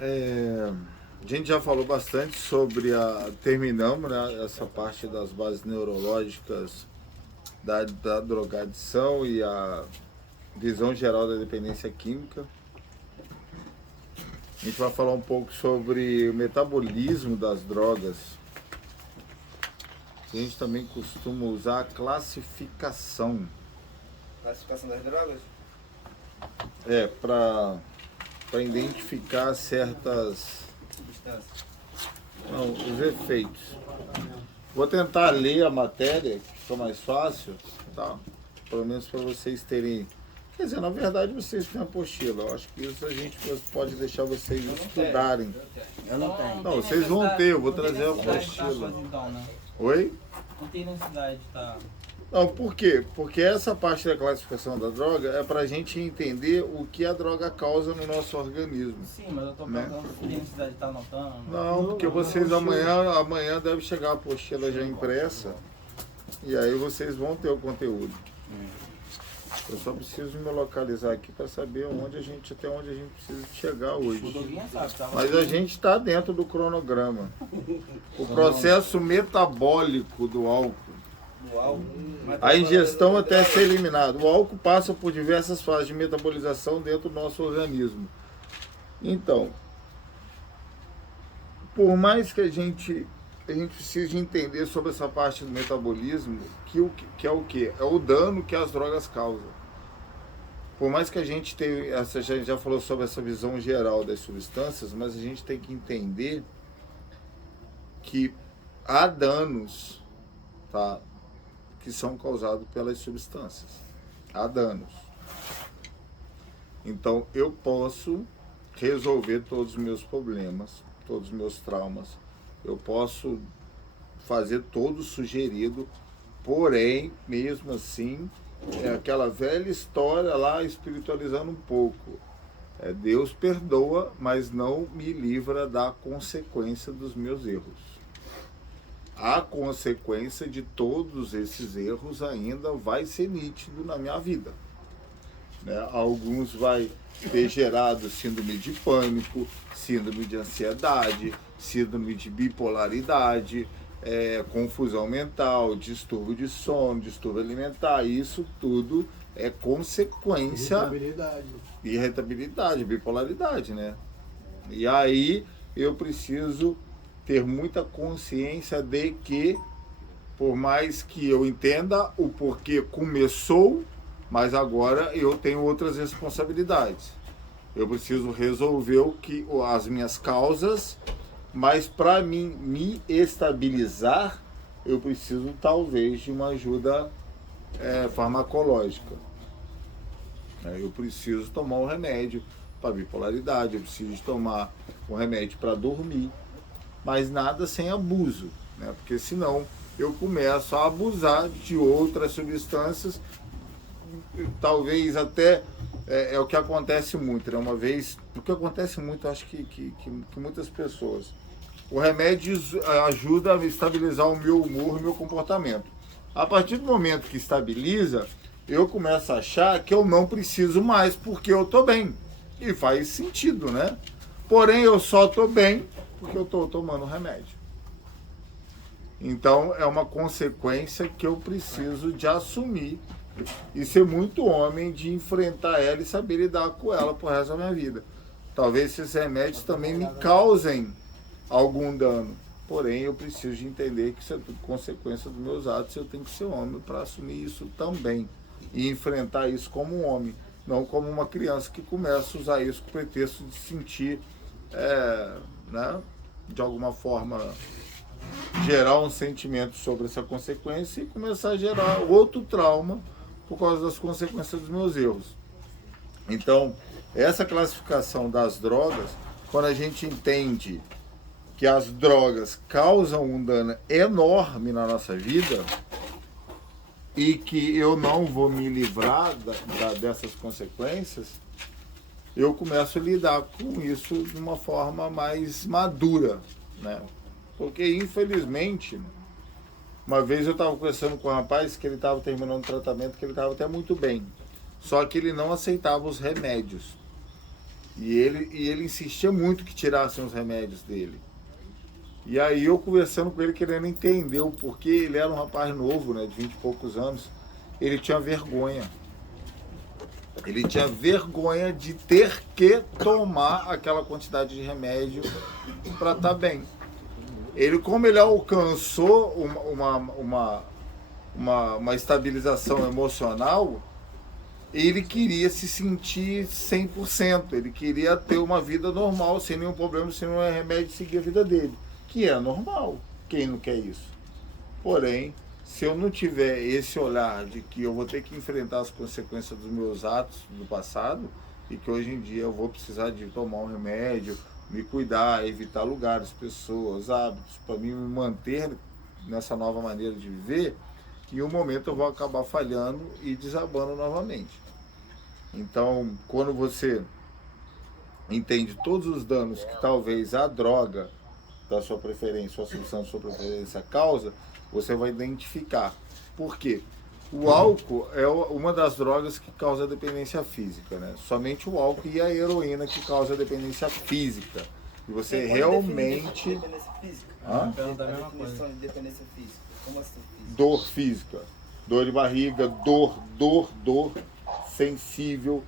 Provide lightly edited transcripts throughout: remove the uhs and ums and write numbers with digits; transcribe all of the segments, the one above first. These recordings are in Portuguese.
A gente já falou bastante sobre terminamos, né, essa parte das bases neurológicas da drogadição e a visão geral da dependência química. A gente vai falar um pouco sobre o metabolismo das drogas. A gente também costuma usar a classificação. Classificação das drogas? Para identificar certas... Substâncias. Não, os efeitos. Vou tentar ler a matéria, que fica mais fácil, tá? Pelo menos para vocês terem... Quer dizer, na verdade vocês têm a apostila. Eu acho que isso a gente pode deixar vocês estudarem. Eu não tenho. Não, vocês vão ter, eu vou trazer a apostila. Oi? Não tem necessidade, tá? Não, por quê? Porque essa parte da classificação da droga é para a gente entender o que a droga causa no nosso organismo. Sim, mas eu tô Né? perguntando se tem necessidade de estar anotando. Não, porque vocês amanhã deve chegar a apostila já impressa e aí vocês vão ter o conteúdo. Eu só preciso me localizar aqui para saber até onde a gente precisa chegar O hoje. Doguinha sabe, tá? Mas a gente está dentro do cronograma. O processo metabólico do álcool. A ingestão até ser eliminado. O álcool passa por diversas fases de metabolização dentro do nosso organismo. Então, por mais que a gente precise entender sobre essa parte do metabolismo, que é o quê? É o dano que as drogas causam. Por mais que a gente tenha, a gente já falou sobre essa visão geral das substâncias, mas a gente tem que entender que há danos, tá, que são causados pelas substâncias. Há danos. Então, eu posso resolver todos os meus problemas, todos os meus traumas. Eu posso fazer todo sugerido, porém, mesmo assim, é aquela velha história lá, espiritualizando um pouco. Deus perdoa, mas não me livra da consequência dos meus erros. A consequência de todos esses erros ainda vai ser nítido na minha vida. Né? Alguns vai ter gerado síndrome de pânico, síndrome de ansiedade, síndrome de bipolaridade, confusão mental, distúrbio de sono, distúrbio alimentar. Isso tudo é consequência... Irritabilidade, bipolaridade, né? E aí eu preciso ter muita consciência de que, por mais que eu entenda o porquê começou, mas agora eu tenho outras responsabilidades. Eu preciso resolver as minhas causas, mas para mim me estabilizar, eu preciso talvez de uma ajuda farmacológica. Eu preciso tomar um remédio para bipolaridade, eu preciso tomar um remédio para dormir, mas nada sem abuso, né? Porque senão eu começo a abusar de outras substâncias, talvez até é o que acontece muito, né? Uma vez, o que acontece muito, acho que muitas pessoas, o remédio ajuda a estabilizar o meu humor, o meu comportamento. A partir do momento que estabiliza, eu começo a achar que eu não preciso mais porque eu estou bem. E faz sentido, né? Porém, eu só estou bem porque eu estou tomando remédio. Então, é uma consequência que eu preciso de assumir e ser muito homem de enfrentar ela e saber lidar com ela pro resto da minha vida. Talvez esses remédios também me causem algum dano. Porém, eu preciso de entender que isso é tudo consequência dos meus atos e eu tenho que ser homem para assumir isso também. E enfrentar isso como um homem, não como uma criança que começa a usar isso com o pretexto de sentir, né, de alguma forma, gerar um sentimento sobre essa consequência e começar a gerar outro trauma por causa das consequências dos meus erros. Então, essa classificação das drogas, quando a gente entende que as drogas causam um dano enorme na nossa vida e que eu não vou me livrar dessas consequências, eu começo a lidar com isso de uma forma mais madura, né? Porque, infelizmente, uma vez eu estava conversando com um rapaz que ele estava terminando o tratamento, que ele estava até muito bem, só que ele não aceitava os remédios. E ele insistia muito que tirassem os remédios dele. E aí eu conversando com ele, querendo entender o porquê, ele era um rapaz novo, né, de 20 e poucos anos, ele tinha vergonha. Ele tinha vergonha de ter que tomar aquela quantidade de remédio para estar bem. Como ele alcançou uma estabilização emocional, ele queria se sentir 100%, ele queria ter uma vida normal, sem nenhum problema, sem nenhum remédio, seguir a vida dele, que é normal, quem não quer isso? Porém, se eu não tiver esse olhar de que eu vou ter que enfrentar as consequências dos meus atos do passado, e que hoje em dia eu vou precisar de tomar um remédio, me cuidar, evitar lugares, pessoas, hábitos, para mim me manter nessa nova maneira de viver, em um momento eu vou acabar falhando e desabando novamente. Então, quando você entende todos os danos que talvez a droga da sua preferência, ou a substância da sua preferência causa, você vai identificar. Por quê? O álcool é uma das drogas que causa dependência física, né? Somente o álcool e a heroína que causa dependência física. E você realmente... Dependência física? Hã? Pergunta a A mesma definição coisa. de dependência física. Como assim física? Dor física, dor de barriga, dor sensível,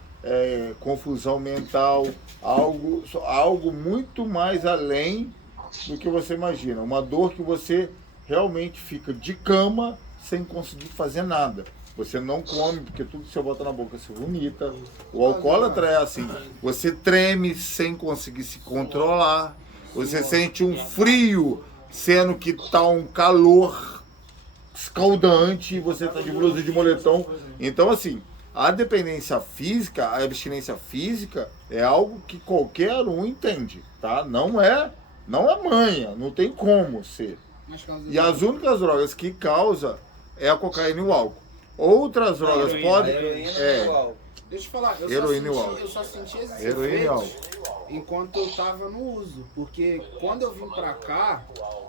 confusão mental, algo muito mais além do que você imagina. Uma dor que você realmente fica de cama sem conseguir fazer nada. Você não come, porque tudo que você bota na boca se vomita. O alcoólatra é assim, você treme sem conseguir se controlar, você sente um frio, sendo que está um calor escaldante, você está de blusa de moletom. Então, assim, a dependência física, a abstinência física é algo que qualquer um entende, tá? Não é manha, não tem como ser. E as únicas drogas que causa é a cocaína e o álcool. Outras drogas podem... Deixa eu falar, eu só senti esses Heroína e efeitos enquanto eu tava no uso. Porque quando eu vim pra cá,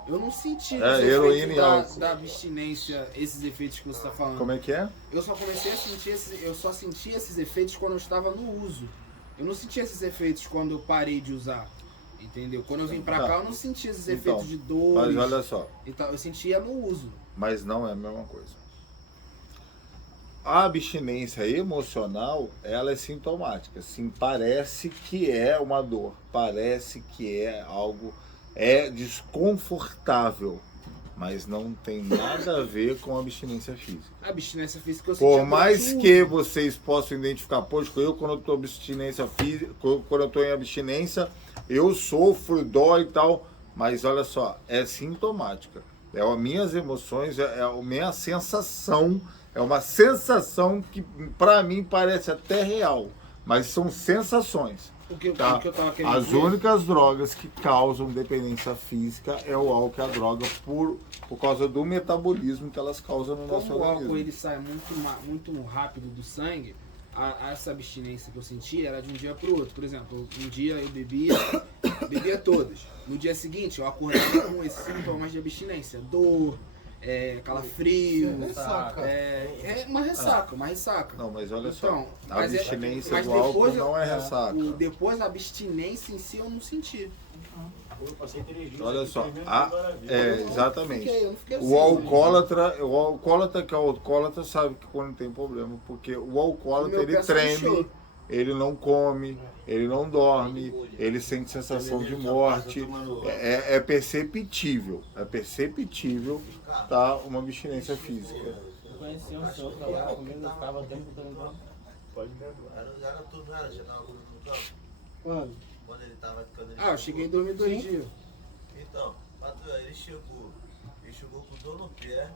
eu não senti os heroína e efeitos álcool. da abstinência, esses efeitos que você tá falando. Como é que é? Eu só comecei a sentir, eu só senti esses efeitos quando eu estava no uso. Eu não senti esses efeitos quando eu parei de usar. Entendeu? Quando eu vim pra cá, eu não senti esses efeitos de dor. Mas olha só. Então, eu sentia no uso. Mas não é a mesma coisa. A abstinência emocional, ela é sintomática. Sim, parece que é uma dor, parece que é algo, desconfortável, mas não tem nada a ver com a abstinência física. A abstinência física eu sentia Por mais durante o que uso. vocês possam identificar, poxa, eu quando eu estou abstinência física, quando eu estou em abstinência, eu sofro, dói e tal, mas olha só, é sintomática. É as minhas emoções, é a minha sensação. É uma sensação que, para mim, parece até real, mas são sensações. O que eu tava querendo As dizer, únicas drogas que causam dependência física é o álcool e a droga por causa do metabolismo que elas causam no nosso como o organismo. álcool ele sai muito rápido do sangue, essa abstinência que eu senti era de um dia para o outro. Por exemplo, um dia eu bebia todas. No dia seguinte eu acordava com esses sintomas de abstinência, dor, calafrio, uma ressaca. Não, mas olha só, Então, a mas abstinência mas do álcool depois não é ressaca. Depois a abstinência em si eu não senti. Eu passei 3 dias. Olha só, Eu exatamente. não fiquei assim. O alcoólatra que é alcoólatra sabe que quando tem problema, porque o O alcoólatra meu ele pé só treme, inchou. ele não come, ele não dorme, ele sente sensação de morte, é perceptível, tá, uma abstinência física. Eu conheci um senhor que trabalhava comigo, eu ficava o tempo todo. Pode beber. Era tudo, não era? Já tava no campo? Quando? Quando ele tava. Eu cheguei a dormir 2 dias. Então, ele chegou com dor no pé.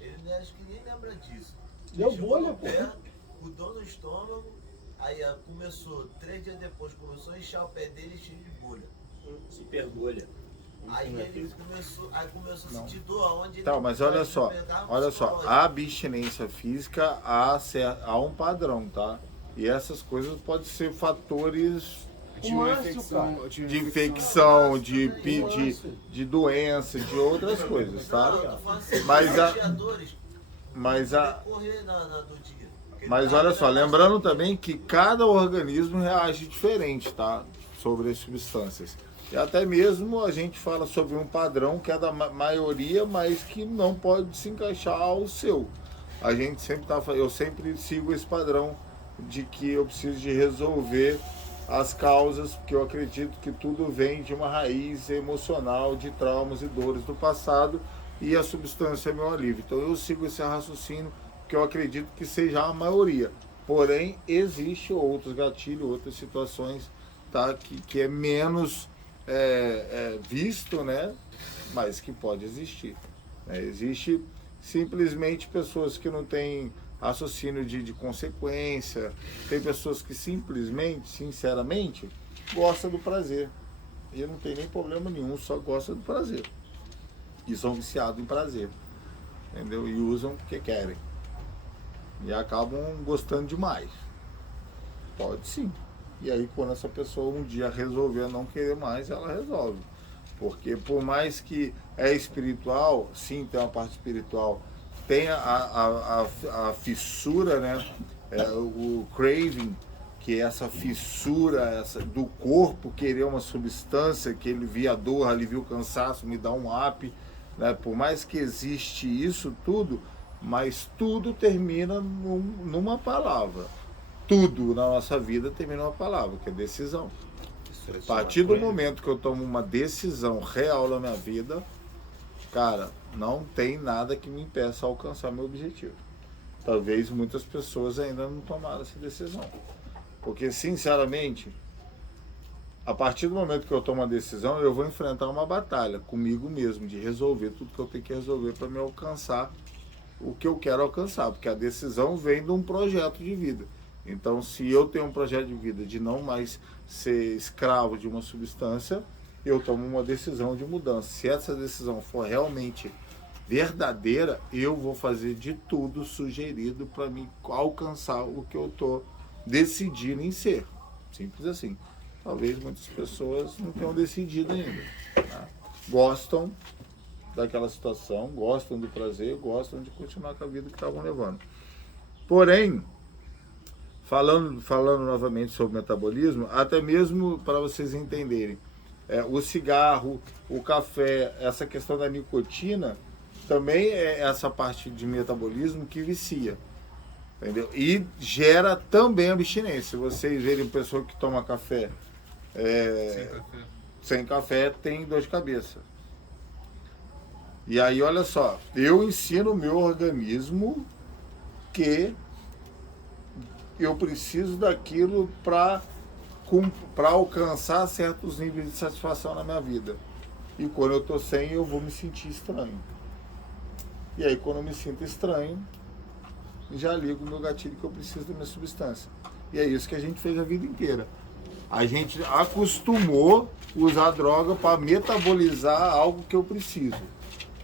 Ele acho que nem lembra disso. Deu Ele chegou bolha, no pô. pé, com dor no estômago. Aí começou, 3 dias depois, começou a inchar o pé dele cheio de bolha. Super bolha. Aí ele começou a sentir dor onde Tá, ele mas olha só, pegava a abstinência física há um padrão, tá? E essas coisas podem ser fatores Eu tive uma infecção. de infecção, de doença, de outras coisas, tá? Não, eu tô falando assim, Mas sentia dores Mas no decorrer do dia. Mas olha só, lembrando também que cada organismo reage diferente, tá? Sobre as substâncias. E até mesmo a gente fala sobre um padrão que é da maioria, mas que não pode se encaixar ao seu. A gente sempre eu sempre sigo esse padrão de que eu preciso de resolver as causas, porque eu acredito que tudo vem de uma raiz emocional, de traumas e dores do passado, e a substância é meu alívio. Então eu sigo esse raciocínio, que eu acredito que seja a maioria. Porém, existe outros gatilhos, outras situações, tá, que é menos visto, né, mas que pode existir. Existe simplesmente pessoas que não têm raciocínio de consequência, tem pessoas que simplesmente, sinceramente, gostam do prazer. E não tem nem problema nenhum, só gostam do prazer. E são viciados em prazer, entendeu? E usam porque querem. E acabam gostando demais. Pode sim. E aí quando essa pessoa um dia resolver não querer mais, ela resolve. Porque por mais que é espiritual, sim, tem uma parte espiritual, tem a fissura, né? O craving, que é essa fissura do corpo querer uma substância, que ele via dor, alivia o cansaço, me dá um up, né? Por mais que existe isso tudo, mas tudo termina numa palavra. Tudo na nossa vida termina numa palavra, que é decisão. A partir do momento que eu tomo uma decisão real na minha vida, cara, não tem nada que me impeça a alcançar meu objetivo. Talvez muitas pessoas ainda não tomaram essa decisão. Porque, sinceramente, a partir do momento que eu tomo uma decisão, eu vou enfrentar uma batalha comigo mesmo, de resolver tudo que eu tenho que resolver para me alcançar o que eu quero alcançar. Porque a decisão vem de um projeto de vida. Então, se eu tenho um projeto de vida de não mais ser escravo de uma substância, eu tomo uma decisão de mudança. Se essa decisão for realmente verdadeira, eu vou fazer de tudo sugerido para me alcançar o que eu estou decidindo em ser. Simples assim. Talvez muitas pessoas não tenham decidido ainda. Tá? Gostam daquela situação, gostam do prazer, gostam de continuar com a vida que estavam levando. Porém, falando novamente sobre metabolismo, até mesmo para vocês entenderem, o cigarro, o café, essa questão da nicotina, também é essa parte de metabolismo que vicia, entendeu? E gera também abstinência. Se vocês verem pessoa que toma café, sem café, tem dor de cabeça. E aí, olha só, eu ensino o meu organismo que eu preciso daquilo para alcançar certos níveis de satisfação na minha vida. E quando eu estou sem, eu vou me sentir estranho. E aí, quando eu me sinto estranho, já ligo o meu gatilho que eu preciso da minha substância. E é isso que a gente fez a vida inteira. A gente acostumou usar droga para metabolizar algo que eu preciso.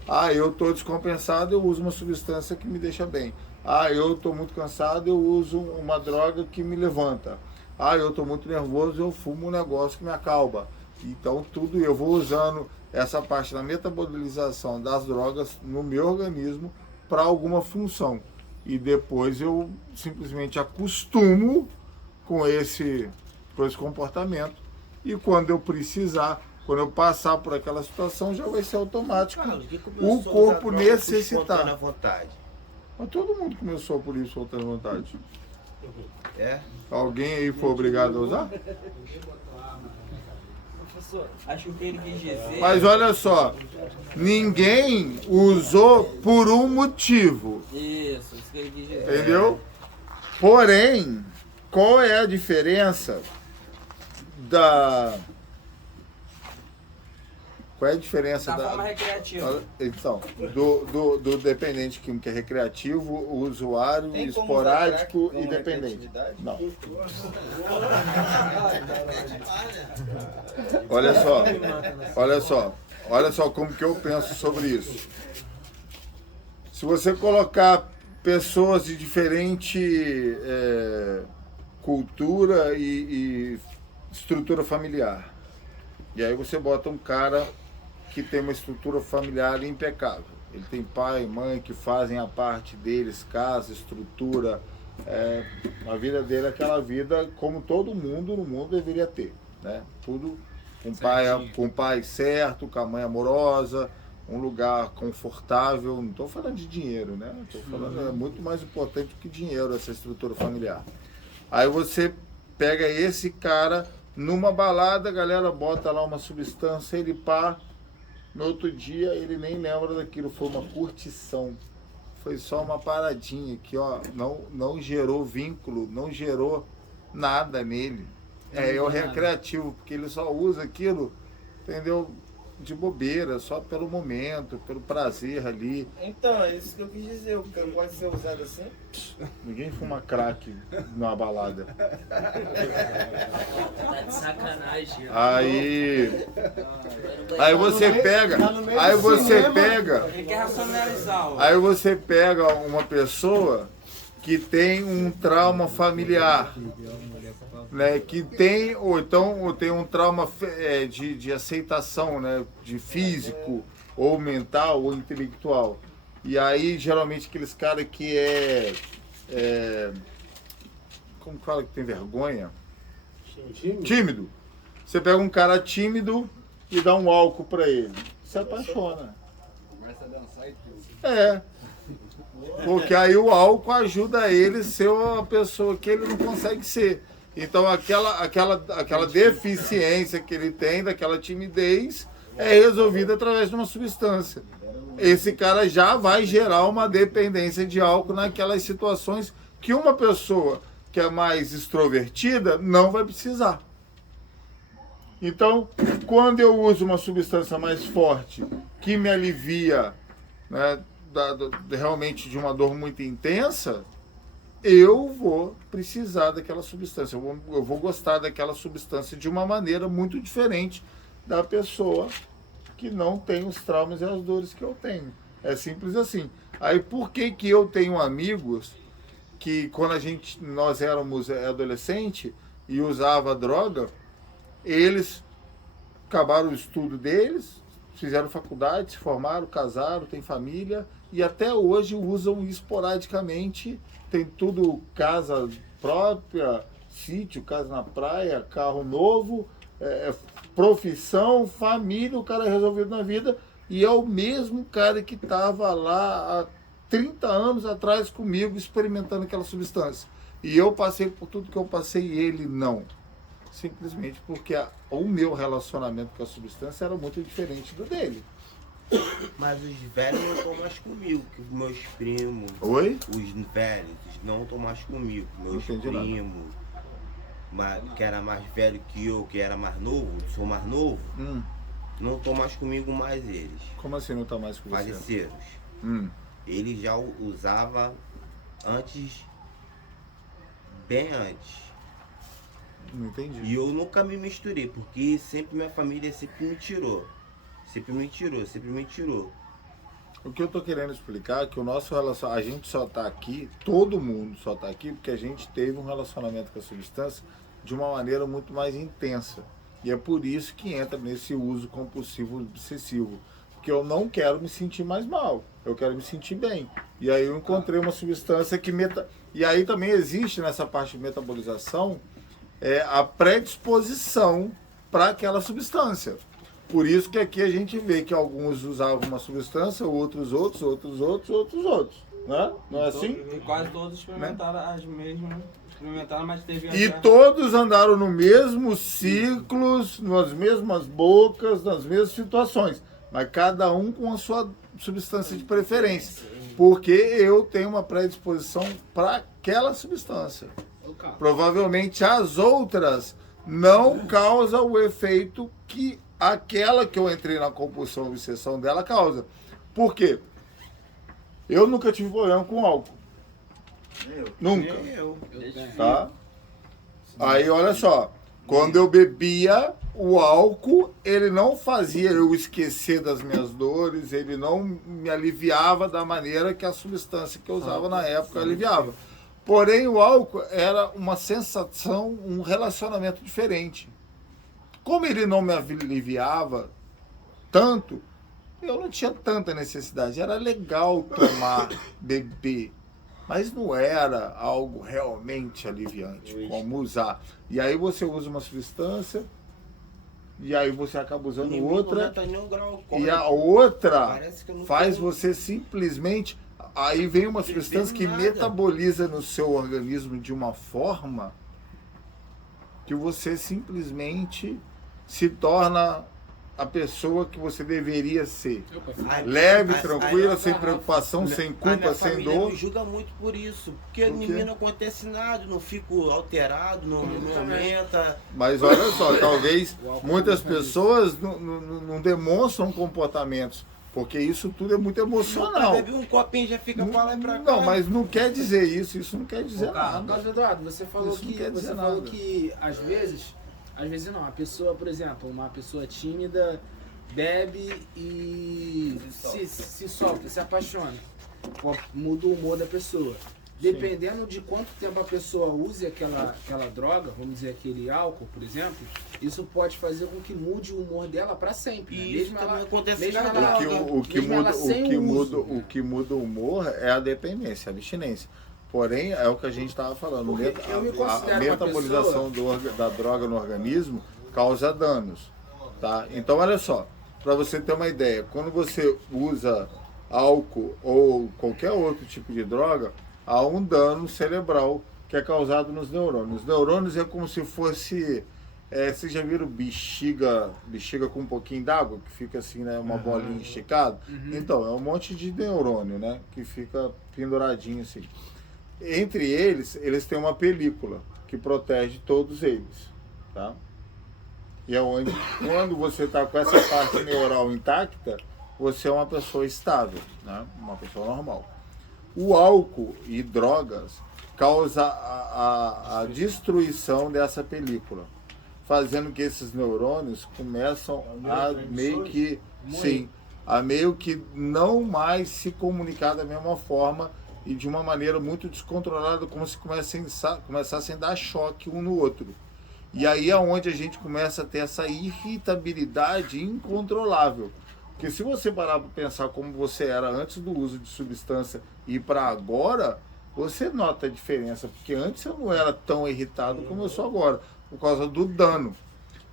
Ah, eu estou descompensado, eu uso uma substância que me deixa bem. Ah, eu estou muito cansado, eu uso uma droga que me levanta. Ah, eu estou muito nervoso, eu fumo um negócio que me acalma. Então, tudo eu vou usando essa parte da metabolização das drogas no meu organismo para alguma função. E depois eu simplesmente acostumo com esse comportamento. E quando eu precisar, quando eu passar por aquela situação, já vai ser automático. Carlos, O corpo necessitar. Na vontade. Mas todo mundo começou por isso, soltando vontade. É? Alguém aí foi obrigado a usar? Professor, acho que ele quis dizer. Mas olha só, ninguém usou por um motivo, Isso que ele quis dizer. entendeu? Porém, qual é a diferença Qual é a diferença Da forma recreativa. Então, do dependente químico que é recreativo, o usuário Tem como esporádico usar crack e como dependente? recreatividade? Não. Olha só como que eu penso sobre isso. Se você colocar pessoas de diferente cultura e estrutura familiar, e aí você bota um cara que tem uma estrutura familiar impecável. Ele tem pai e mãe que fazem a parte deles, casa, estrutura, A vida dele é aquela vida como todo mundo no mundo deveria ter, né? Tudo com o pai certo, com a mãe amorosa, um lugar confortável. Não estou falando de dinheiro, né? Estou falando, é muito mais importante que dinheiro essa estrutura familiar. Aí você pega esse cara numa balada, a galera bota lá uma substância, ele pá, no outro dia ele nem lembra daquilo, foi uma curtição. Foi só uma paradinha que, ó, não gerou vínculo, não gerou nada nele. É o recreativo, porque ele só usa aquilo, entendeu? De bobeira, só pelo momento, pelo prazer ali. Então, é isso que eu quis dizer, o cara pode ser usado assim. Ninguém fuma crack numa balada. Tá de sacanagem. Aí você pega, Ele quer racionalizar, ó. aí você pega uma pessoa que tem um trauma familiar, né, que tem, ou tem um trauma de aceitação, né, de físico, ou mental, ou intelectual. E aí, geralmente, aqueles caras que como fala que tem vergonha? Tímido. Você pega um cara tímido e dá um álcool pra ele. Se apaixona. Começa a dançar e tudo. É. Porque aí o álcool ajuda ele a ser uma pessoa que ele não consegue ser. Então aquela deficiência que ele tem, daquela timidez, é resolvida através de uma substância. Esse cara já vai gerar uma dependência de álcool naquelas situações que uma pessoa que é mais extrovertida não vai precisar. Então, quando eu uso uma substância mais forte que me alivia, né, realmente de uma dor muito intensa, eu vou precisar daquela substância, eu vou gostar daquela substância de uma maneira muito diferente da pessoa que não tem os traumas e as dores que eu tenho. É simples assim. Aí por que eu tenho amigos que quando nós éramos adolescentes e usava droga, eles acabaram o estudo deles, fizeram faculdade, se formaram, casaram, têm família e até hoje usam esporadicamente, tem tudo, casa própria, sítio, casa na praia, carro novo, profissão, família, o cara é resolvido na vida e é o mesmo cara que estava lá há 30 anos atrás comigo experimentando aquela substância. E eu passei por tudo que eu passei e ele não. Simplesmente porque o meu relacionamento com a substância era muito diferente do dele. Mas os velhos não estão mais comigo, que os meus primos. Oi? Os velhos não estão mais comigo. Meus primos, que era mais velho que eu, que era mais novo, sou mais novo, não estão mais comigo mais eles. Como assim não está mais com você? Faleceram. Ele já usava antes, bem antes. Não entendi. E eu nunca me misturei, porque sempre minha família sempre me tirou. Sempre me tirou. O que eu tô querendo explicar é que o nosso relacionamento, a gente só tá aqui, todo mundo só tá aqui porque a gente teve um relacionamento com a substância de uma maneira muito mais intensa. E é por isso que entra nesse uso compulsivo obsessivo. Porque eu não quero me sentir mais mal, eu quero me sentir bem. E aí eu encontrei uma substância que... E aí também existe nessa parte de metabolização a predisposição para aquela substância. Por isso que aqui a gente vê que alguns usavam uma substância, outros, né? Não é assim? E quase todos experimentaram as mesmas. Experimentaram, mas teve E todos andaram no mesmo ciclos, nas mesmas bocas, nas mesmas situações. Mas cada um com a sua substância de preferência. Porque eu tenho uma predisposição para aquela substância. Provavelmente as outras não causam o efeito que aquela que eu entrei na compulsão, obsessão dela causa. Por quê? Eu nunca tive problema com álcool. Nunca. Tá? Aí olha só, quando eu bebia o álcool, ele não fazia eu esquecer das minhas dores, ele não me aliviava da maneira que a substância que eu usava na época aliviava. Porém, o álcool era uma sensação, um relacionamento diferente. Como ele não me aliviava tanto, eu não tinha tanta necessidade. Era legal tomar, beber. mas não era algo realmente aliviante, como usar. E aí você usa uma substância, e aí você acaba usando outra, e a outra faz você simplesmente... Aí vem uma substância que metaboliza no seu organismo de uma forma que você simplesmente se torna a pessoa que você deveria ser. Leve, tranquila, sem preocupação, sem culpa, sem dor. Me julga muito por isso, porque em mim não acontece nada, não fico alterado, não aumenta. Mas olha só, talvez muitas pessoas não demonstram comportamentos, porque isso tudo é muito emocional. Bebe um copinho já fica pra lá e pra cá. Não, mas não quer dizer isso não quer dizer nada. Mas, Eduardo, você falou que às vezes não, a pessoa, por exemplo, uma pessoa tímida bebe e se solta, se apaixona. Muda o humor da pessoa. Dependendo de quanto tempo a pessoa use aquela droga, vamos dizer aquele álcool, por exemplo, isso pode fazer com que mude o humor dela para sempre. Né? Mesmo ela acontece o que muda o humor é a dependência, a abstinência. Porém, é o que a gente estava falando. A metabolização da droga no organismo causa danos. Tá? Então, olha só, para você ter uma ideia, quando você usa álcool ou qualquer outro tipo de droga, há um dano cerebral que é causado nos neurônios. Os neurônios é como se fosse... vocês já viram bexiga com um pouquinho d'água, que fica assim, né, uma bolinha esticada? Então, é um monte de neurônio, né, que fica penduradinho assim. Entre eles têm uma película que protege todos eles, tá? E é onde, quando você está com essa parte neural intacta, você é uma pessoa estável, né? Uma pessoa normal. O álcool e drogas causa a destruição dessa película, fazendo que esses neurônios começam a meio que não mais se comunicar da mesma forma e de uma maneira muito descontrolada, como se começassem a dar choque um no outro. E aí é onde a gente começa a ter essa irritabilidade incontrolável. Porque se você parar para pensar como você era antes do uso de substância e para agora, você nota a diferença. Porque antes eu não era tão irritado como eu sou agora, por causa do dano.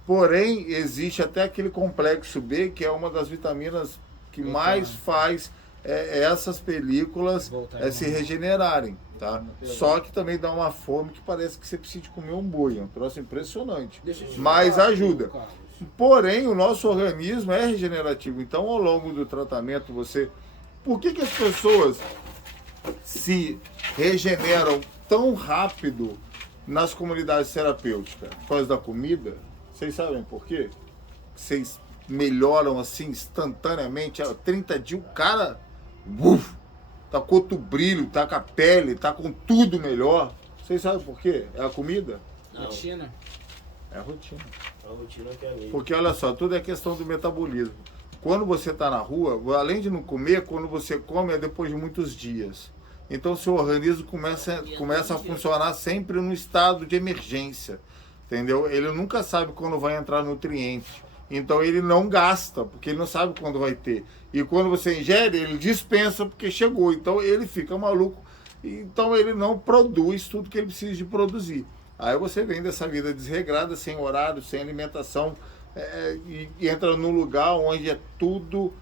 Porém, existe até aquele complexo B, que é uma das vitaminas que mais faz essas películas se regenerarem, tá? Só que também dá uma fome que parece que você precisa de comer um boi, é um troço impressionante, mas ajuda. Porém, o nosso organismo é regenerativo, então ao longo do tratamento Por que as pessoas se regeneram tão rápido nas comunidades terapêuticas? Por causa da comida? Vocês sabem por quê? Vocês melhoram assim instantaneamente, 30 dias o cara tá com outro brilho, tá com a pele, tá com tudo melhor. Vocês sabem por quê? É a comida? Rotina. É a rotina. A rotina que é mesmo. Porque olha só, tudo é questão do metabolismo. Quando você está na rua, além de não comer, quando você come é depois de muitos dias. Então seu organismo começa a funcionar sempre no estado de emergência. Entendeu? Ele nunca sabe quando vai entrar nutriente. Então ele não gasta, porque ele não sabe quando vai ter. E quando você ingere, ele dispensa porque chegou. Então ele fica maluco. Então ele não produz tudo que ele precisa de produzir. Aí você vem dessa vida desregrada, sem horário, sem alimentação, e entra num lugar onde é tudo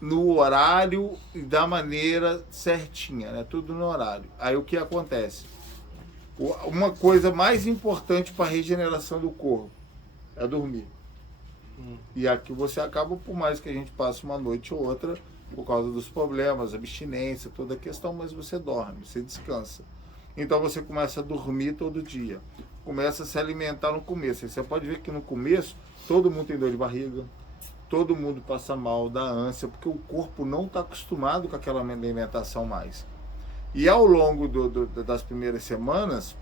no horário e da maneira certinha, né? Tudo no horário. Aí o que acontece? Uma coisa mais importante para a regeneração do corpo é dormir. E aqui você acaba, por mais que a gente passe uma noite ou outra, por causa dos problemas, abstinência, toda a questão, mas você dorme, você descansa. Então você começa a dormir todo dia, começa a se alimentar no começo. Aí você pode ver que no começo todo mundo tem dor de barriga, todo mundo passa mal, dá ânsia, porque o corpo não está acostumado com aquela alimentação mais. E ao longo das primeiras semanas,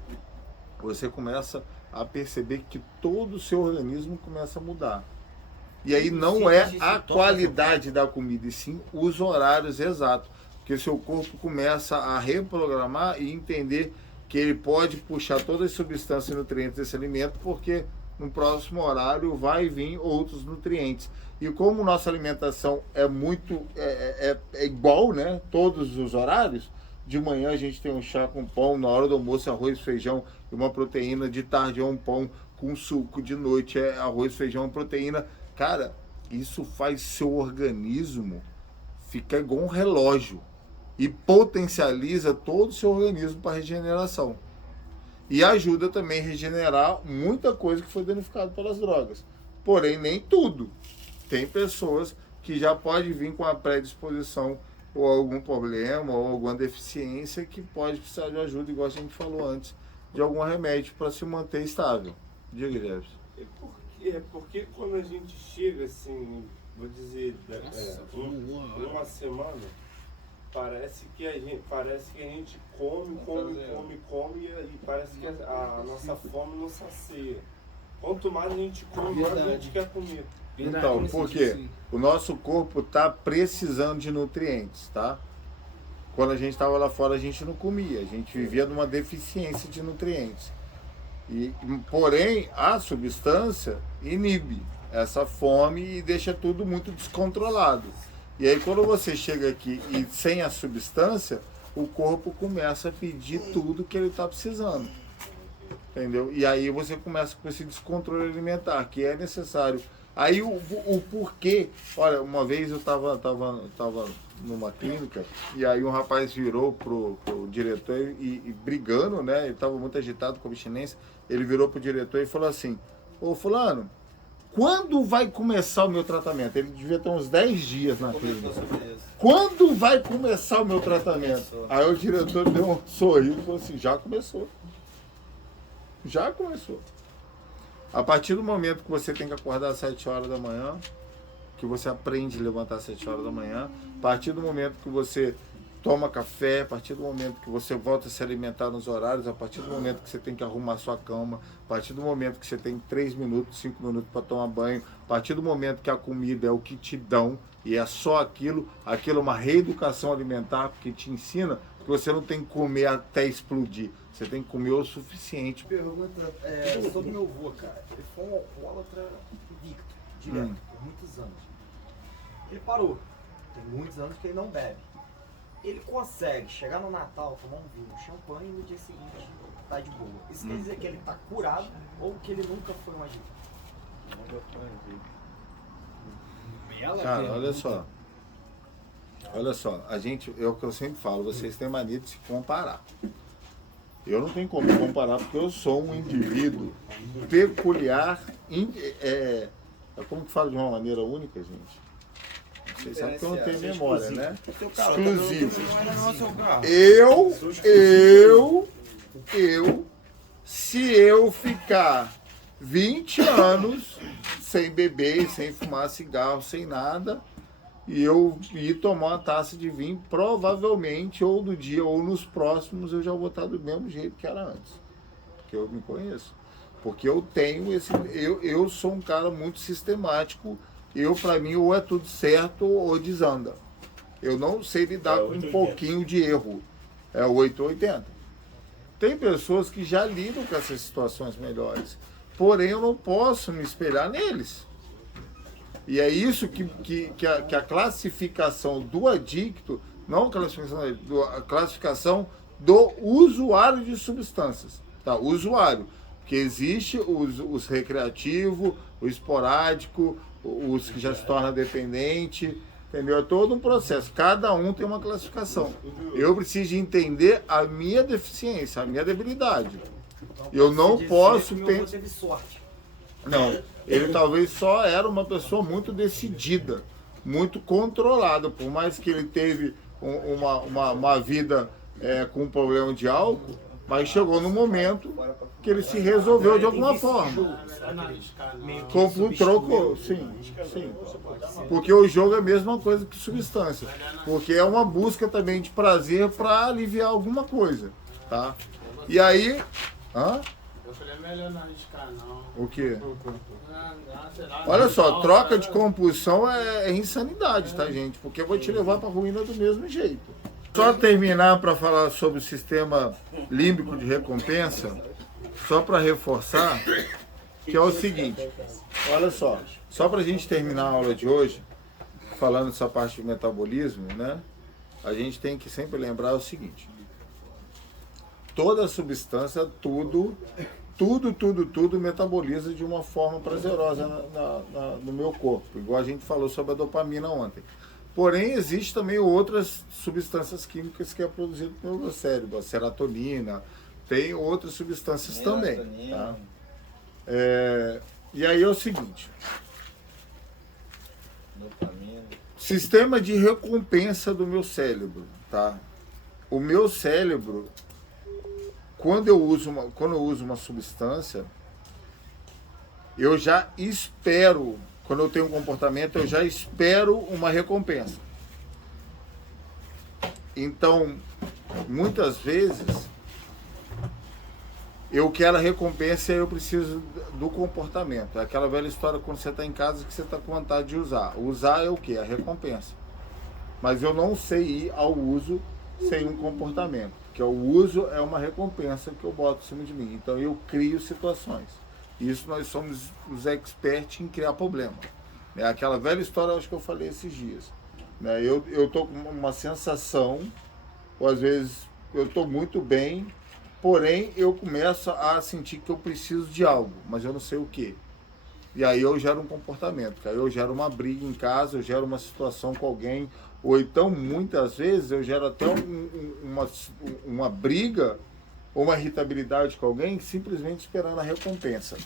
você começa a perceber que todo o seu organismo começa a mudar. E aí não é a qualidade da comida, e sim os horários exatos. Porque seu corpo começa a reprogramar e entender que ele pode puxar todas as substâncias e nutrientes desse alimento, porque no próximo horário vai vir outros nutrientes. E como nossa alimentação é igual, né? Todos os horários, de manhã a gente tem um chá com pão, na hora do almoço arroz, feijão e uma proteína, de tarde é um pão com suco, de noite é arroz, feijão, proteína. Cara, isso faz seu organismo ficar igual um relógio e potencializa todo o seu organismo para regeneração. E ajuda também a regenerar muita coisa que foi danificada pelas drogas. Porém, nem tudo. Tem pessoas que já pode vir com a predisposição ou algum problema ou alguma deficiência que pode precisar de ajuda, igual a gente falou antes, de algum remédio para se manter estável. Diga, Jefferson. Porque quando a gente chega assim, vou dizer, uma semana, parece que a gente come e parece que a nossa fome não sacia. Quanto mais a gente come, mais a gente quer comer. Então, por quê? O nosso corpo está precisando de nutrientes, tá? Quando a gente estava lá fora, a gente não comia, a gente vivia numa deficiência de nutrientes. Porém, a substância inibe essa fome e deixa tudo muito descontrolado. E aí, quando você chega aqui e sem a substância, o corpo começa a pedir tudo que ele está precisando. Entendeu? E aí você começa com esse descontrole alimentar, que é necessário. Aí o porquê, olha, uma vez eu tava numa clínica e aí um rapaz virou pro diretor e brigando, né? Ele estava muito agitado com a abstinência, ele virou pro diretor e falou assim: ô fulano, quando vai começar o meu tratamento? Ele devia ter uns 10 dias na clínica. Quando vai começar o meu tratamento? Aí o diretor deu um sorriso e falou assim: já começou. Já começou. A partir do momento que você tem que acordar às 7 horas da manhã, que você aprende a levantar às 7 horas da manhã, a partir do momento que você toma café, a partir do momento que você volta a se alimentar nos horários, a partir do momento que você tem que arrumar sua cama, a partir do momento que você tem 3 minutos, 5 minutos para tomar banho, a partir do momento que a comida é o que te dão e é só aquilo é uma reeducação alimentar, porque te ensina que você não tem que comer até explodir. Você tem que comer o suficiente. Pergunta sobre meu avô, cara. Ele foi um alcoólatra invicto, direto, por muitos anos. Ele parou. Tem muitos anos que ele não bebe. Ele consegue chegar no Natal, tomar um vinho, um champanhe e no dia seguinte tá de boa. Isso quer dizer que ele tá curado ou que ele nunca foi um adicto? Cara, olha só. Olha só, é o que eu sempre falo, vocês têm mania de se comparar. Eu não tenho como comparar porque eu sou um indivíduo peculiar, como que fala de uma maneira única, gente? Vocês sabem que eu não tenho memória, né? Exclusivo. Se eu ficar 20 anos sem beber, sem fumar cigarro, sem nada, e eu ir tomar uma taça de vinho, provavelmente, ou no dia ou nos próximos, eu já vou estar do mesmo jeito que era antes. Porque eu me conheço. Porque eu tenho eu sou um cara muito sistemático. Para mim, ou é tudo certo ou desanda. Eu não sei lidar com um pouquinho de erro. É 880. Tem pessoas que já lidam com essas situações melhores. Porém, eu não posso me espelhar neles. E é isso que a classificação do adicto, não a classificação do usuário de substâncias. Tá? O usuário. Porque existe os recreativos, o esporádico, os que já se torna dependente, entendeu? É todo um processo. Cada um tem uma classificação. Eu preciso de entender a minha deficiência, a minha debilidade. Eu não posso ter... Não, ele talvez só era uma pessoa muito decidida, muito controlada, por mais que ele teve uma vida com um problema de álcool, mas chegou no momento que ele se resolveu de alguma forma. Trocou, sim. Porque o jogo é a mesma coisa que substância. Porque é uma busca também de prazer para aliviar alguma coisa, tá? E aí... Hã? Eu falei, é melhor não arriscar, não. O quê? Olha só, troca de compulsão é insanidade, tá, gente? Porque eu vou te levar pra ruína do mesmo jeito. Só terminar para falar sobre o sistema límbico de recompensa, só para reforçar, que é o seguinte. Olha só pra gente terminar a aula de hoje, falando dessa parte de metabolismo, né? A gente tem que sempre lembrar o seguinte. toda substância, tudo metaboliza de uma forma prazerosa no meu corpo, igual a gente falou sobre a dopamina ontem. Porém, existe também outras substâncias químicas que é produzido pelo meu cérebro, a serotonina, tem outras substâncias também. Tá? E aí é o seguinte, sistema de recompensa do meu cérebro, tá? O meu cérebro, quando eu uso uma substância, eu já espero, quando eu tenho um comportamento, eu já espero uma recompensa. Então, muitas vezes, eu quero a recompensa e eu preciso do comportamento. É aquela velha história quando você está em casa que você está com vontade de usar. Usar é o quê? A recompensa. Mas eu não sei ir ao uso sem um comportamento. Porque o uso é uma recompensa que eu boto em cima de mim. Então eu crio situações. Isso nós somos os experts em criar problema. É aquela velha história, acho que eu falei esses dias. Eu estou com uma sensação, ou às vezes eu estou muito bem, porém eu começo a sentir que eu preciso de algo, mas eu não sei o que. E aí eu gero um comportamento, aí eu gero uma briga em casa, eu gero uma situação com alguém, ou então muitas vezes eu gero até uma briga ou uma irritabilidade com alguém simplesmente esperando a recompensa.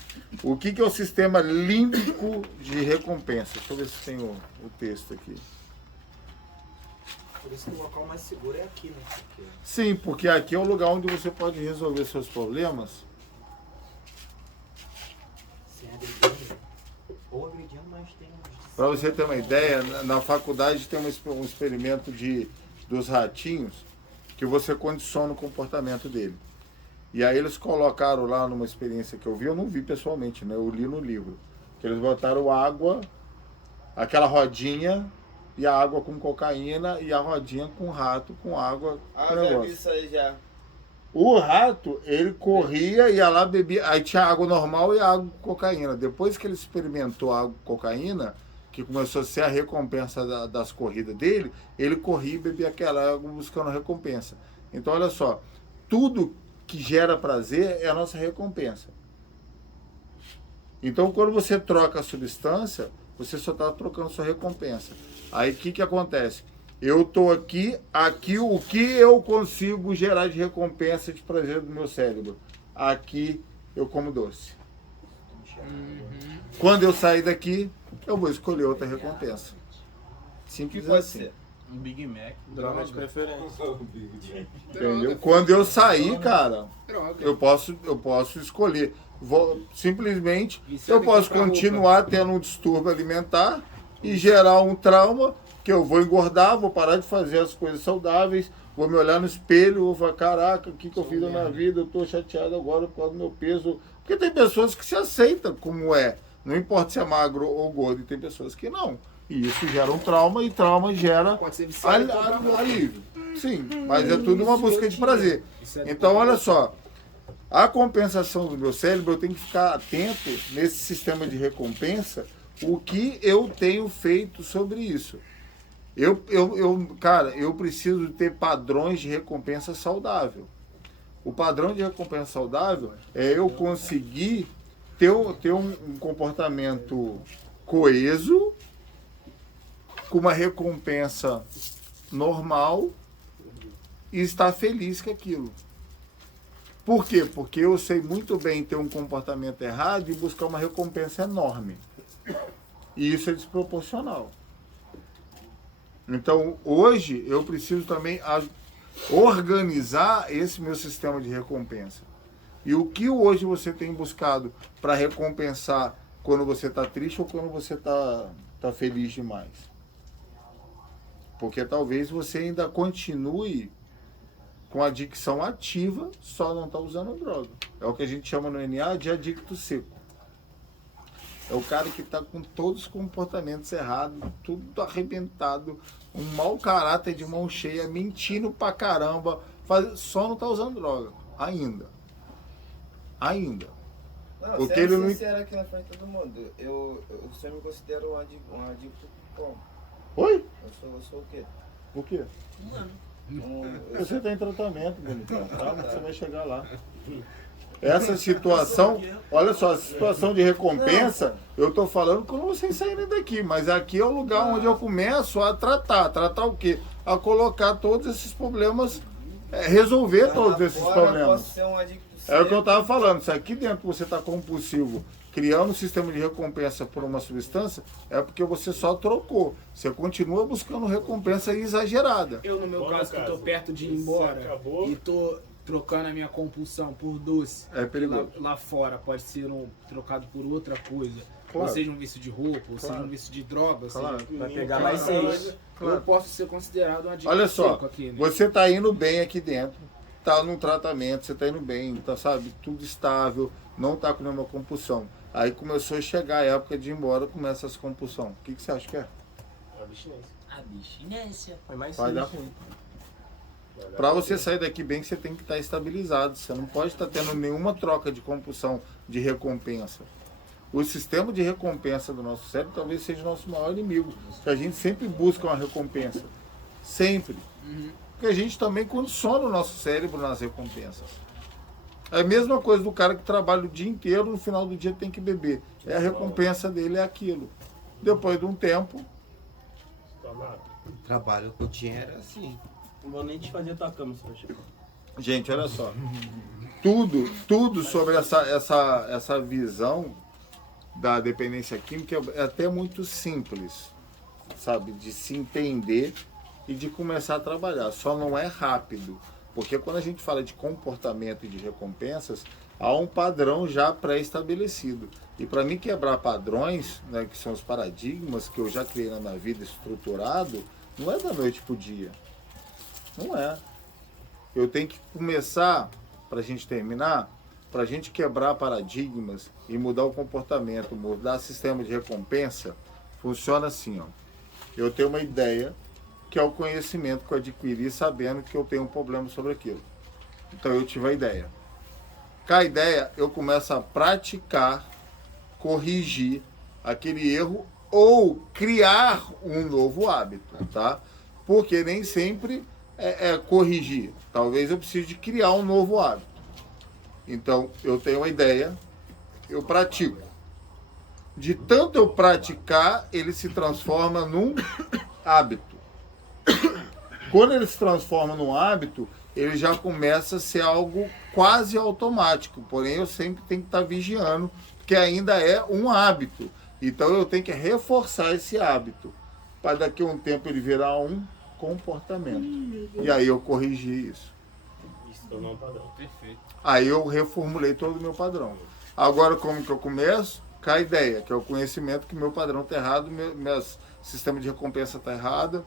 O que é o sistema límbico de recompensa? Deixa eu ver se tem o texto aqui. Por isso que o local mais seguro é aqui, né? Porque... Sim, porque aqui é o lugar onde você pode resolver seus problemas. Sem agredindo. Ou agredindo, mas tem... Para você ter uma ideia, na faculdade tem um experimento dos ratinhos que você condiciona o comportamento dele. E aí eles colocaram lá numa experiência que eu vi, eu não vi pessoalmente, né? Eu li no livro. Que eles botaram água, aquela rodinha, e a água com cocaína, e a rodinha com rato, com água. Já vi isso aí já. O rato, ele corria, ia lá, bebia, aí tinha água normal e água com cocaína. Depois que ele experimentou a água com cocaína, que começou a ser a recompensa das corridas dele, ele corria e bebia aquela água buscando recompensa. Então, olha só, tudo que gera prazer é a nossa recompensa. Então, quando você troca a substância, você só está trocando sua recompensa. Aí, o que acontece? Eu estou aqui, o que eu consigo gerar de recompensa de prazer do meu cérebro? Aqui, eu como doce. Quando eu sair daqui, eu vou escolher outra recompensa. Simples assim. Um Big Mac. Droga de preferência. Entendeu? Quando eu sair, cara, eu posso escolher. Simplesmente, eu posso continuar tendo um distúrbio alimentar e gerar um trauma que eu vou engordar, vou parar de fazer as coisas saudáveis, vou me olhar no espelho, vou falar, caraca, o que eu fiz na minha vida? Eu tô chateado agora por causa do meu peso. Porque tem pessoas que se aceitam como é, não importa se é magro ou gordo, e tem pessoas que não. E isso gera um trauma, e trauma gera alívio. Sim, mas é tudo uma busca de prazer. Então, olha só, a compensação do meu cérebro, eu tenho que ficar atento nesse sistema de recompensa, o que eu tenho feito sobre isso. Cara, eu preciso ter padrões de recompensa saudável. O padrão de recompensa saudável é eu conseguir ter um comportamento coeso, com uma recompensa normal e estar feliz com aquilo. Por quê? Porque eu sei muito bem ter um comportamento errado e buscar uma recompensa enorme. E isso é desproporcional. Então, hoje, eu preciso também organizar esse meu sistema de recompensa. E o que hoje você tem buscado para recompensar quando você está triste ou quando você está feliz demais? Porque talvez você ainda continue com a adicção ativa, só não está usando droga. É o que a gente chama no NA de adicto seco. É o cara que está com todos os comportamentos errados, tudo arrebentado, um mau caráter de mão cheia, mentindo pra caramba, só não está usando droga. Ainda. Não, porque sendo ele não... sincero aqui na frente de todo mundo, eu só me considero um adicto como? Oi? Eu sou o quê? O quê? Humano. Você está em tratamento, bonitão. Calma que você vai chegar lá. Essa situação, olha só, a situação de recompensa, eu estou falando quando vocês saírem daqui, mas aqui é o lugar onde eu começo a tratar. Tratar o quê? A colocar todos esses problemas, resolver todos esses problemas. É o que eu estava falando, se aqui dentro você está compulsivo, criando um sistema de recompensa por uma substância, é porque você só trocou. Você continua buscando recompensa exagerada. Eu, no meu caso, que eu tô perto de ir embora e tô trocando a minha compulsão por doce, É perigoso. lá fora pode ser trocado por outra coisa. Claro. Ou seja um vício de roupa, ou seja Claro. um vício de droga, ou Claro. seja... Vai pegar mais 6. Eu posso ser considerado um adicto Olha só, seco aqui, né? você está indo bem aqui dentro, está num tratamento, você está indo bem, tá, sabe, tudo estável, não está com nenhuma compulsão. Aí começou a chegar a época de ir embora, começa essa compulsão. O que você acha que é? Abstinência. Foi mais Vai dar 6. ruim. Para você sair daqui bem, você tem que estar estabilizado. Você não pode estar tendo nenhuma troca de compulsão, de recompensa. O sistema de recompensa do nosso cérebro talvez seja o nosso maior inimigo. Que a gente sempre busca uma recompensa. Sempre. Porque a gente também condiciona o nosso cérebro nas recompensas. É a mesma coisa do cara que trabalha o dia inteiro, no final do dia tem que beber. A recompensa dele é aquilo. Depois de um tempo, O trabalho que eu tinha era assim. Não vou nem desfazer tua cama, se você gente, olha só. Tudo sobre essa visão da dependência química é até muito simples, sabe? De se entender e de começar a trabalhar. Só não é rápido. Porque quando a gente fala de comportamento e de recompensas, há um padrão já pré-estabelecido. E para mim quebrar padrões, né, que são os paradigmas que eu já criei na minha vida estruturado, não é da noite para o dia. Não é. Eu tenho que começar, para a gente terminar, para a gente quebrar paradigmas e mudar o comportamento, mudar o sistema de recompensa, funciona assim, ó. Eu tenho uma ideia, que é o conhecimento que eu adquiri sabendo que eu tenho um problema sobre aquilo. Então eu tive a ideia. Com a ideia, eu começo a praticar, corrigir aquele erro ou criar um novo hábito, tá? Porque nem sempre é corrigir. Talvez eu precise de criar um novo hábito. Então, eu tenho uma ideia, eu pratico. De tanto eu praticar, ele se transforma num hábito. Quando ele se transforma num hábito, ele já começa a ser algo quase automático. Porém, eu sempre tenho que estar vigiando, porque ainda é um hábito. Então, eu tenho que reforçar esse hábito, para daqui a um tempo ele virar um comportamento. E aí eu corrigi isso. Isso tornou um padrão. Perfeito. Aí eu reformulei todo o meu padrão. Agora, como que eu começo? Com a ideia, que é o conhecimento que meu padrão está errado, meu sistema de recompensa está errado,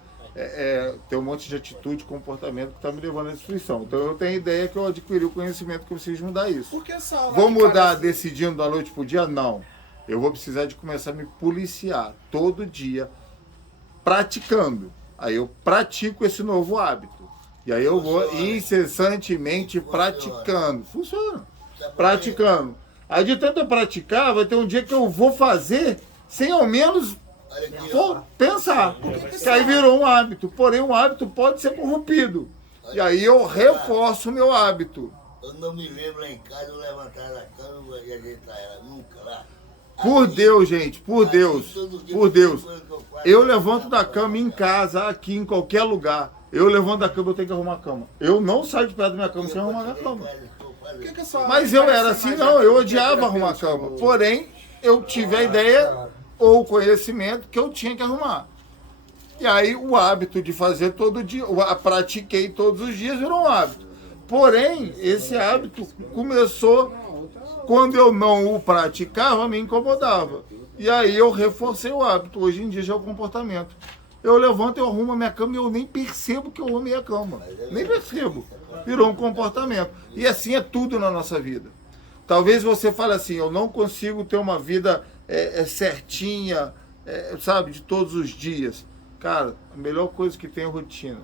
tem um monte de atitude, comportamento que está me levando à destruição. Então eu tenho a ideia que eu adquiri o conhecimento que eu preciso mudar isso. Por que essa aula Vou que mudar parece- decidindo da noite pro dia? Não. Eu vou precisar de começar a me policiar todo dia, praticando. Aí eu pratico esse novo hábito. E aí eu vou incessantemente praticando. Funciona. Praticando. Aí de tanto eu praticar, vai ter um dia que eu vou fazer sem ao menos vou pensar. Que aí virou um hábito. Porém, um hábito pode ser corrompido. E aí eu reforço o meu hábito. Eu não me lembro lá em casa, eu levantar da cama e ajeitar ela nunca lá. Por Deus, gente, por Deus, por Deus. Eu levanto da cama em casa, aqui, em qualquer lugar. Eu levanto da cama, eu tenho que arrumar a cama. Eu não saio de perto da minha cama sem arrumar a cama. Por que essa aula Mas eu parece era assim, mais não, eu a odiava arrumar a terapêutica, cama. Porém, eu tive a ideia ou o conhecimento que eu tinha que arrumar. E aí o hábito de fazer todo dia, pratiquei todos os dias, virou um hábito. Porém, esse hábito começou quando eu não o praticava, me incomodava. E aí eu reforcei o hábito. Hoje em dia já é o comportamento. Eu levanto, eu arrumo a minha cama e eu nem percebo que eu arrumei a cama. Nem percebo. Virou um comportamento. E assim é tudo na nossa vida. Talvez você fale assim, eu não consigo ter uma vida certinha, sabe, de todos os dias. Cara, a melhor coisa que tem é rotina.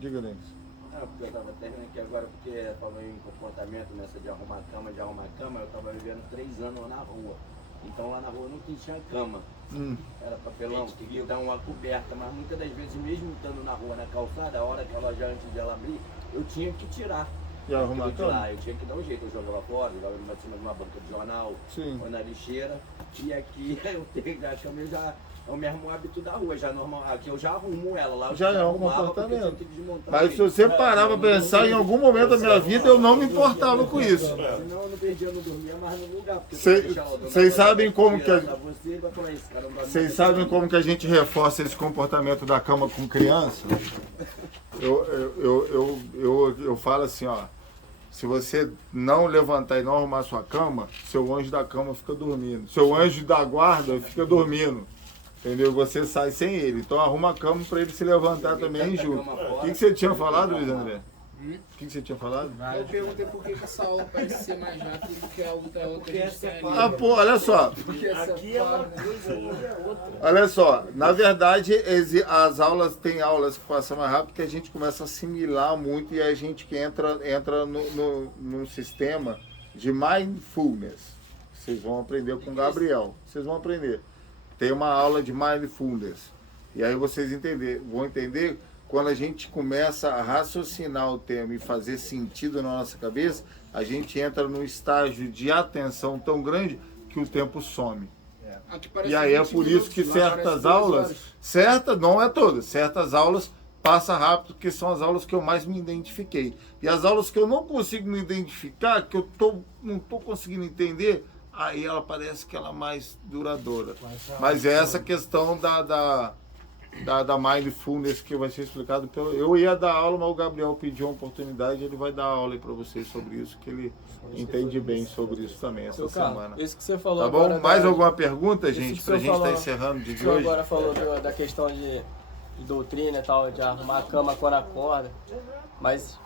Diga, Denis. Porque eu tava terminando aqui agora, porque falou em comportamento, nessa de arrumar cama, eu tava vivendo 3 anos lá na rua. Então lá na rua não tinha cama. Era papelão, queria dar uma coberta, mas muitas das vezes, mesmo estando na rua, na calçada, a hora que ela já, antes de ela abrir, eu tinha que tirar. E arrumar aquilo de lá. Eu tinha que dar um jeito, eu jogava fora, jogava em cima de uma banca de jornal, ou na lixeira. E aqui é o mesmo hábito da rua, já normal. Aqui eu já arrumo ela lá. Já é um comportamento. Mas se você parar para pensar, em algum momento da minha vida eu não me importava com isso. Senão eu não perdia, eu não dormia mais no lugar. Vocês sabem como que vocês sabem como que a gente reforça esse comportamento da cama com criança? Eu falo assim, ó. Se você não levantar e não arrumar sua cama, seu anjo da cama fica dormindo. Seu anjo da guarda fica dormindo. Entendeu? Você sai sem ele. Então arruma a cama para ele se levantar também junto. O que você tinha falado, Luiz André? O que você tinha falado? Eu perguntei por que essa aula parece ser mais rápida do que a outra que a gente tem ali. Ah, pô, olha só. Aqui é uma coisa, ali é outra. Olha só, na verdade, as aulas, tem aulas que passam mais rápido que a gente começa a assimilar muito e a gente que entra num sistema de mindfulness. Vocês vão aprender com o Gabriel. Vocês vão aprender. Tem uma aula de mindfulness. E aí vocês vão entender quando a gente começa a raciocinar o tema e fazer sentido na nossa cabeça, a gente entra num estágio de atenção tão grande que o tempo some. E aí é por isso que certas aulas, não é todas, certas aulas passa rápido, porque são as aulas que eu mais me identifiquei. E as aulas que eu não consigo me identificar, que eu não estou conseguindo entender, aí ela parece que ela é mais duradoura. Mas é essa questão da mindfulness que vai ser explicado pelo... Eu ia dar aula, mas o Gabriel pediu uma oportunidade, ele vai dar aula aí para vocês sobre isso, que ele entende bem sobre isso também essa semana. Isso que você falou tá bom? agora, Mais alguma pergunta, gente, pra gente estar encerrando de hoje? hoje? Agora falou da questão de doutrina e tal, de arrumar a cama quando acorda, mas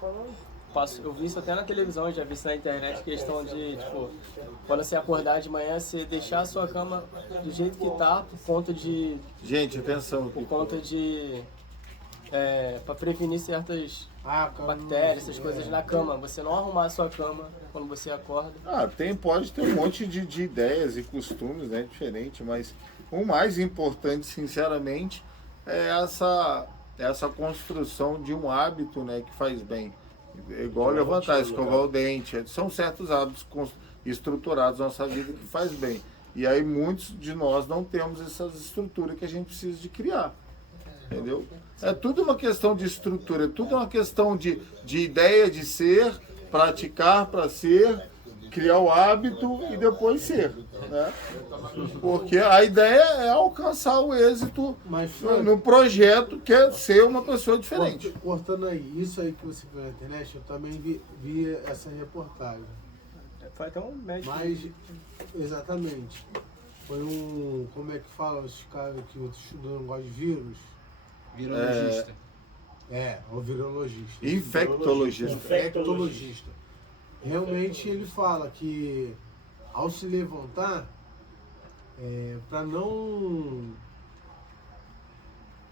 eu vi isso até na televisão, já vi isso na internet, questão de, tipo, quando você acordar de manhã, você deixar a sua cama do jeito que tá, por conta de... Gente, atenção. Por conta de... para prevenir certas bactérias, essas coisas na cama. Você não arrumar a sua cama quando você acorda. Pode ter um monte de ideias e costumes, né, diferente, mas o mais importante, sinceramente, é essa construção de um hábito, né, que faz bem. É igual levantar, escovar o dente. São certos hábitos estruturados na nossa vida que faz bem. E aí muitos de nós não temos essas estruturas que a gente precisa de criar. Entendeu? É tudo uma questão de estrutura, é tudo uma questão de ideia de ser, praticar para ser, criar o hábito e depois ser. Né? Porque a ideia é alcançar o êxito no projeto, que é ser uma pessoa diferente. Cortando aí, isso aí que você viu na internet, eu também vi essa reportagem. Foi até um médico. Mas, exatamente. Foi como é que fala, os caras que estudam negócio de vírus? Virologista. O virologista. Infectologista. Realmente ele fala que ao se levantar, para não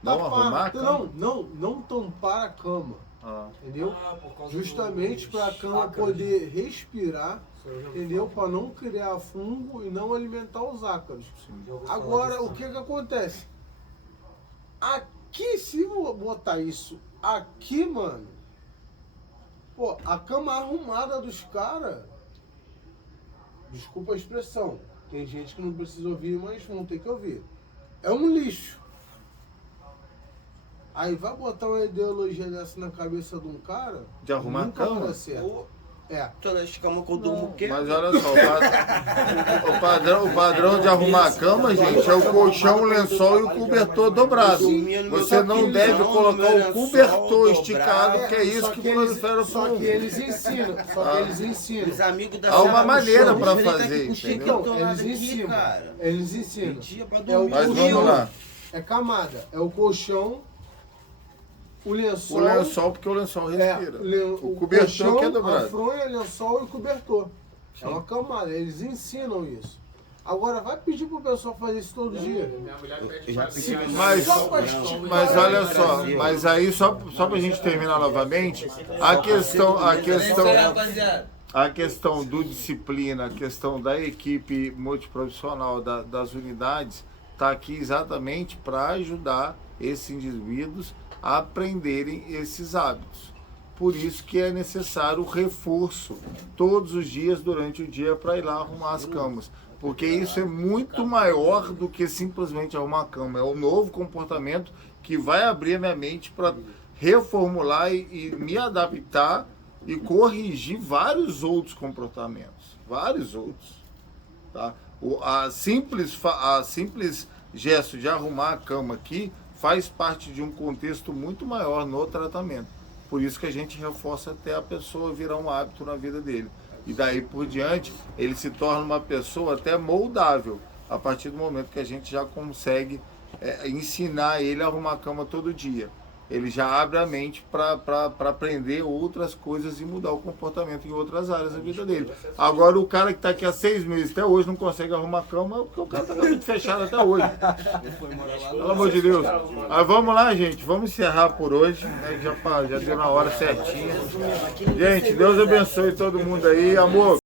arrumar a cama? Não tampar a cama. Entendeu? Justamente para a cama poder respirar, entendeu? Para não criar fungo e não alimentar os ácaros. Agora, o que acontece? Aqui, se eu botar isso aqui, mano, pô, a cama arrumada dos caras, desculpa a expressão, tem gente que não precisa ouvir, mas vão ter que ouvir. É um lixo. Aí vai botar uma ideologia dessa na cabeça de um cara, de arrumar a cama? Vai dar certo. Todas as camas que eu durmo, que? Mas olha só, o padrão de arrumar a cama, gente, é o colchão, o lençol e o cobertor dobrado. Você não deve colocar o cobertor esticado, que é isso que prolifera o fungo. Só que eles ensinam. Os amigos da há uma maneira para fazer, entendeu? Eles ensinam. Mas vamos lá. É camada, é o colchão, o lençol. O lençol, porque o lençol respira. O cobertor colchão, que é dobrado. A fronha, lençol e o cobertor. É uma camada, eles ensinam isso. Agora vai pedir pro pessoal fazer isso todo dia. Mas olha só, mas aí só pra gente terminar novamente, a questão. a questão do disciplina, a questão da equipe multiprofissional das unidades está aqui exatamente para ajudar esses indivíduos a aprenderem esses hábitos. Por isso que é necessário o reforço todos os dias durante o dia para ir lá arrumar as camas. Porque isso é muito maior do que simplesmente arrumar a cama. É um novo comportamento que vai abrir a minha mente para reformular e me adaptar e corrigir vários outros comportamentos. Vários outros. Tá? A simples gesto de arrumar a cama aqui faz parte de um contexto muito maior no tratamento. Por isso que a gente reforça até a pessoa virar um hábito na vida dele. E daí por diante, ele se torna uma pessoa até moldável, a partir do momento que a gente já consegue ensinar ele a arrumar a cama todo dia. Ele já abre a mente para aprender outras coisas e mudar o comportamento em outras áreas da vida dele. Agora, o cara que está aqui há 6 meses até hoje não consegue arrumar a cama, porque o cara está muito fechado até hoje. Pelo amor de Deus. Mas vamos lá, gente. Vamos encerrar por hoje. Né? Já deu na hora certinha. Gente, Deus abençoe todo mundo aí. Amor.